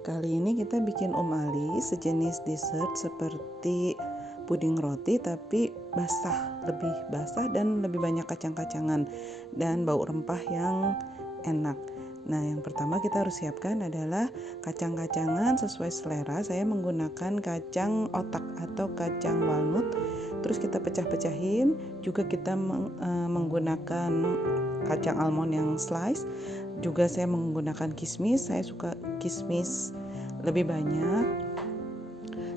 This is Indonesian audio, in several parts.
Kali ini kita bikin ali, sejenis dessert seperti puding roti tapi lebih basah dan lebih banyak kacang-kacangan dan bau rempah yang enak. Nah, yang pertama kita harus siapkan adalah kacang-kacangan sesuai selera. Saya menggunakan kacang otak atau kacang walnut. Terus kita pecah-pecahin. Juga kita menggunakan kacang almond yang slice. Juga saya menggunakan kismis. Saya suka kismis lebih banyak.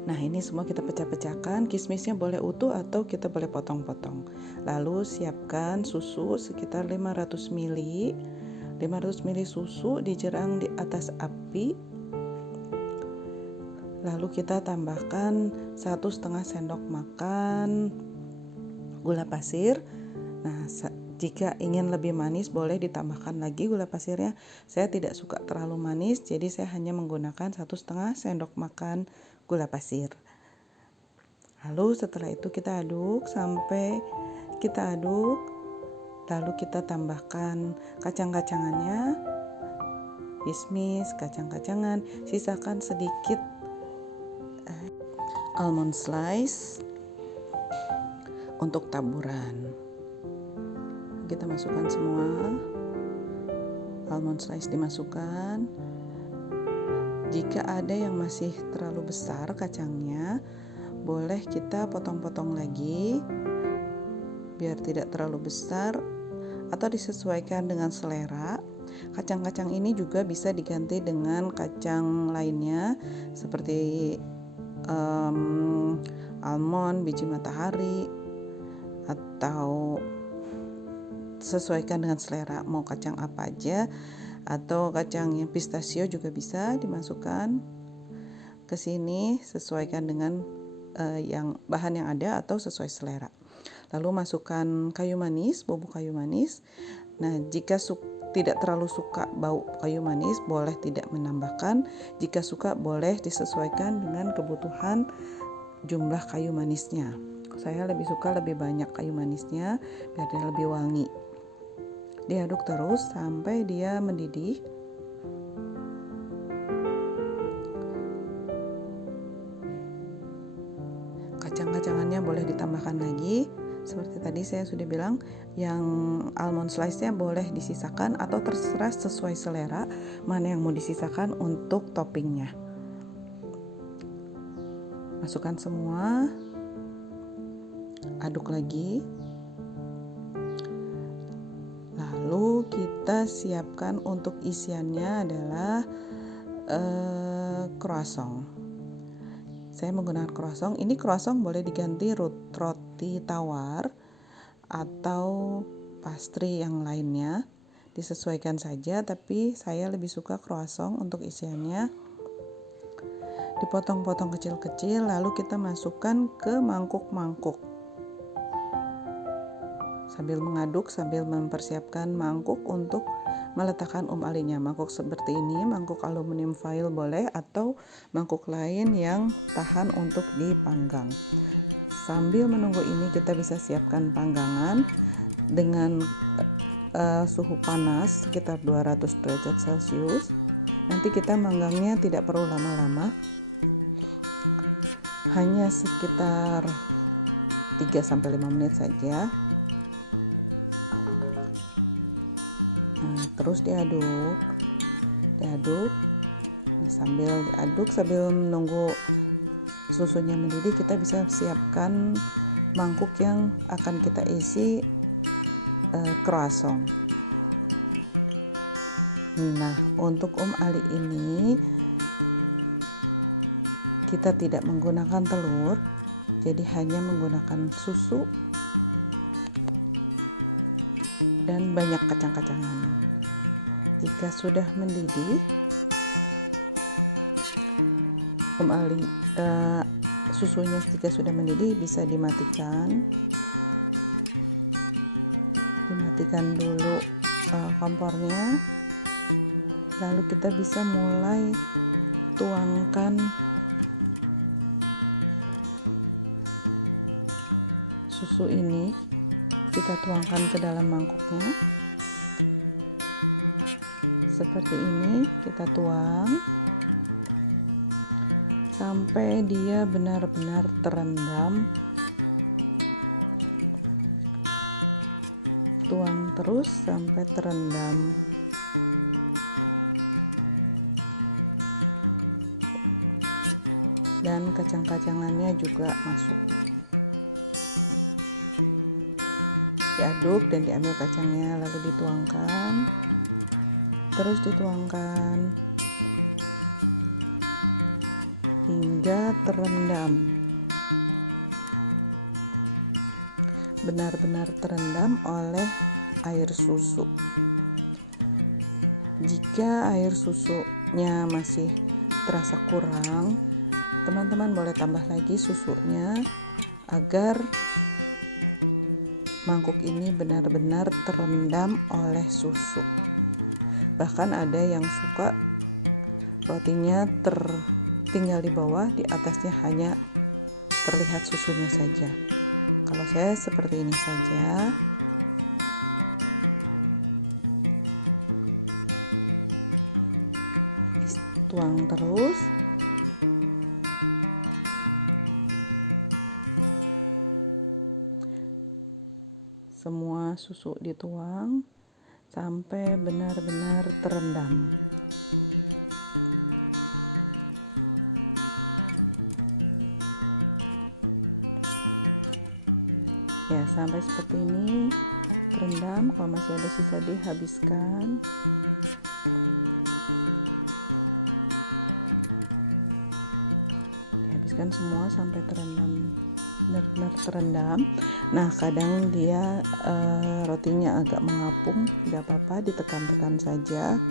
Nah, ini semua kita pecah-pecahkan. Kismisnya boleh utuh atau kita boleh potong-potong. Lalu siapkan susu sekitar 500 ml. 500 ml susu dijerang di atas api. Lalu kita tambahkan 1,5 sendok makan gula pasir. Nah, jika ingin lebih manis boleh ditambahkan lagi gula pasirnya. Saya tidak suka terlalu manis, jadi saya hanya menggunakan 1,5 sendok makan gula pasir. Lalu setelah itu kita aduk sampai kita aduk. Lalu kita tambahkan kacang-kacangannya, kismis, kacang-kacangan, sisakan sedikit almond slice untuk taburan. Kita masukkan semua. Almond slice dimasukkan. Jika ada yang masih terlalu besar kacangnya, boleh kita potong-potong lagi biar tidak terlalu besar atau disesuaikan dengan selera. Kacang-kacang ini juga bisa diganti dengan kacang lainnya seperti almond, biji matahari, atau sesuaikan dengan selera, mau kacang apa aja, atau kacang yang pistachio juga bisa dimasukkan ke sini, sesuaikan dengan yang bahan yang ada atau sesuai selera. Lalu masukkan kayu manis, bubuk kayu manis. Nah, jika tidak terlalu suka bau kayu manis, boleh tidak menambahkan. Jika suka, boleh disesuaikan dengan kebutuhan jumlah kayu manisnya. Saya lebih suka lebih banyak kayu manisnya biar dia lebih wangi. Diaduk terus sampai dia mendidih. Kacang-kacangannya boleh ditambahkan lagi. Seperti tadi saya sudah bilang, yang almond slice-nya boleh disisakan atau terserah sesuai selera mana yang mau disisakan untuk toppingnya. Masukkan semua, aduk lagi. Lalu kita siapkan untuk isiannya adalah croissant. Saya menggunakan croissant. Ini croissant boleh diganti roti tawar atau pastry yang lainnya. Disesuaikan saja, tapi saya lebih suka croissant untuk isiannya. Dipotong-potong kecil-kecil, lalu kita masukkan ke mangkuk-mangkuk. Sambil mengaduk, sambil mempersiapkan mangkuk untuk meletakkan alinya. Mangkuk seperti ini, mangkuk aluminium foil boleh, atau mangkuk lain yang tahan untuk dipanggang. Sambil menunggu ini kita bisa siapkan panggangan dengan suhu panas sekitar 200 derajat Celcius. Nanti kita manggangnya tidak perlu lama-lama, hanya sekitar 3-5 menit saja. Nah, terus diaduk. Nah, sambil diaduk, sambil menunggu susunya mendidih, kita bisa siapkan mangkuk yang akan kita isi croissant. Nah, untuk ali ini kita tidak menggunakan telur, jadi hanya menggunakan susu dan banyak kacang-kacangan. Jika sudah mendidih, ali susunya jika sudah mendidih bisa dimatikan dulu kompornya. Lalu kita bisa mulai tuangkan susu ini, kita tuangkan ke dalam mangkuknya seperti ini. Kita tuang sampai dia benar-benar terendam. Tuang terus sampai terendam. Dan kacang-kacangannya juga masuk. Diaduk dan diambil kacangnya, lalu dituangkan. Terus dituangkan hingga terendam. Benar-benar terendam oleh air susu. Jika air susunya masih terasa kurang, teman-teman boleh tambah lagi susunya agar mangkuk ini benar-benar terendam oleh susu. Bahkan ada yang suka rotinya tertinggal di bawah, di atasnya hanya terlihat susunya saja. Kalau saya seperti ini saja. Tuang terus. Semua susu dituang sampai benar-benar terendam. Ya, sampai seperti ini terendam. Kalau masih ada sisa dihabiskan. Dihabiskan semua sampai terendam, benar-benar terendam. Nah, kadang dia rotinya agak mengapung, tidak apa-apa, ditekan-tekan saja.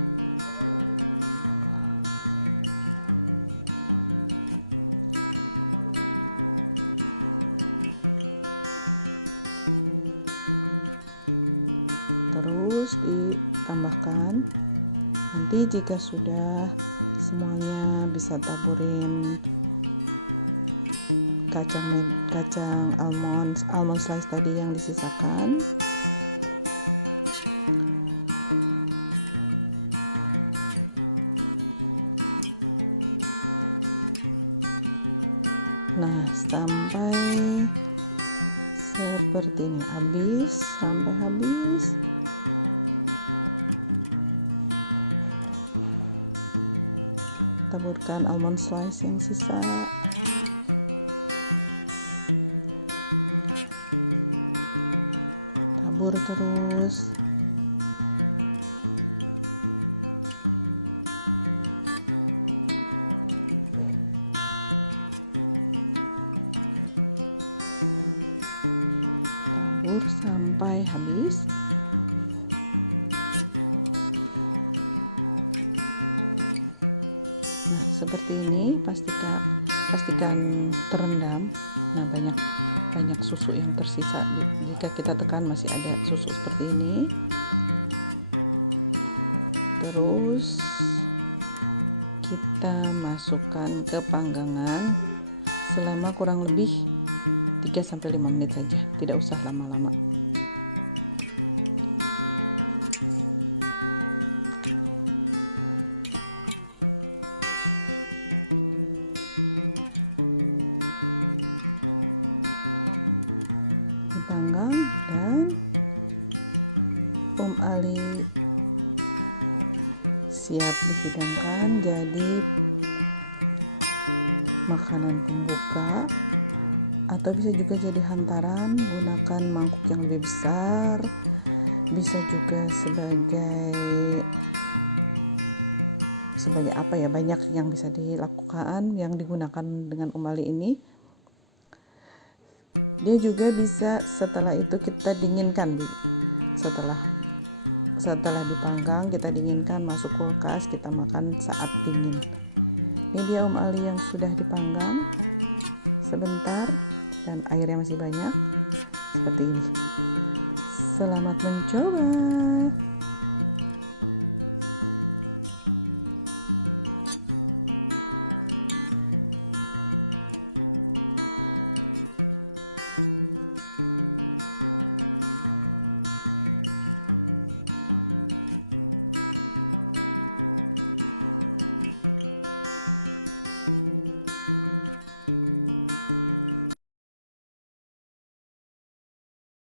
Terus ditambahkan. Nanti jika sudah semuanya, bisa taburin kacang almond slice tadi yang disisakan. Nah, sampai seperti ini, sampai habis. Taburkan almond slice yang sisa. Tabur terus. Tabur sampai habis. Nah, seperti ini, pastikan terendam. Nah, banyak susu yang tersisa. Jika kita tekan masih ada susu seperti ini. Terus kita masukkan ke panggangan selama kurang lebih 3-5 menit saja, tidak usah lama-lama. Dipanggang dan Ali siap dihidangkan jadi makanan pembuka, atau bisa juga jadi hantaran. Gunakan mangkuk yang lebih besar, bisa juga sebagai apa ya, banyak yang bisa dilakukan yang digunakan dengan Ali ini. Dia juga bisa setelah itu kita dinginkan, setelah dipanggang kita dinginkan, masuk kulkas, kita makan saat dingin. Ini dia Ali yang sudah dipanggang sebentar dan airnya masih banyak seperti ini. Selamat mencoba.